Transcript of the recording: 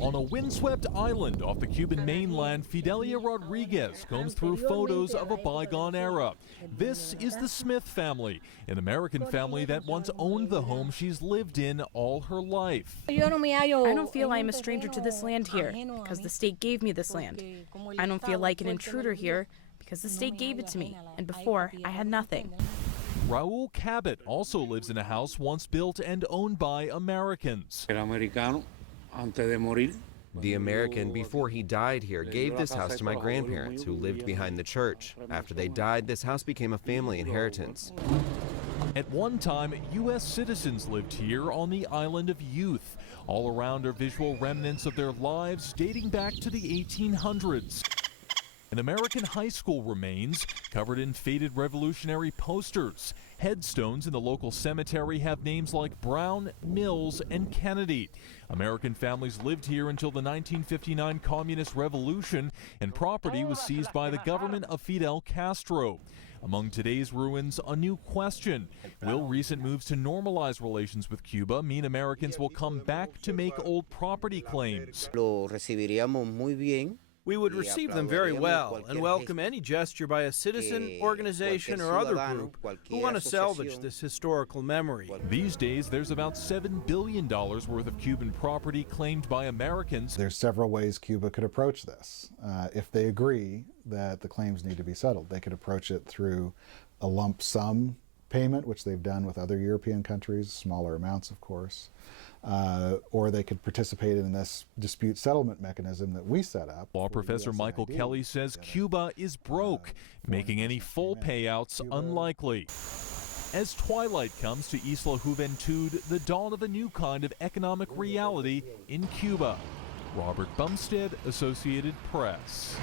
On a windswept island off the Cuban mainland, Fidelia Rodriguez combs through photos of a bygone era. This is the Smith family, an American family that once owned the home she's lived in all her life. I don't feel I'm a stranger to this land here because the state gave me this land. I don't feel like an intruder here because the state gave it to me, and before I had nothing. Raul Cabot also lives in a house once built and owned by Americans. The American, before he died here, gave this house to my grandparents, who lived behind the church. After they died, this house became a family inheritance. At one time, U.S. citizens lived here on the island of Youth. All around are visual remnants of their lives dating back to the 1800s. An American high school remains, covered in faded revolutionary posters. Headstones in the local cemetery have names like Brown, Mills, and Kennedy. American families lived here until the 1959 Communist Revolution, and property was seized by the government of Fidel Castro. Among today's ruins, a new question. Will recent moves to normalize relations with Cuba mean Americans will come back to make old property claims? We would receive them very well and welcome any gesture by a citizen, organization, or other group who want to salvage this historical memory. These days, there's about $7 billion worth of Cuban property claimed by Americans. There's several ways Cuba could approach this. If they agree that the claims need to be settled, they could approach it through a lump sum payment, which they've done with other European countries, smaller amounts, of course. Or they could participate in this dispute settlement mechanism that we set up. Law professor Michael Kelly says Cuba is broke, making any full payouts unlikely. As twilight comes to Isla de Juventud, the dawn of a new kind of economic reality in Cuba. Robert Bumstead, Associated Press.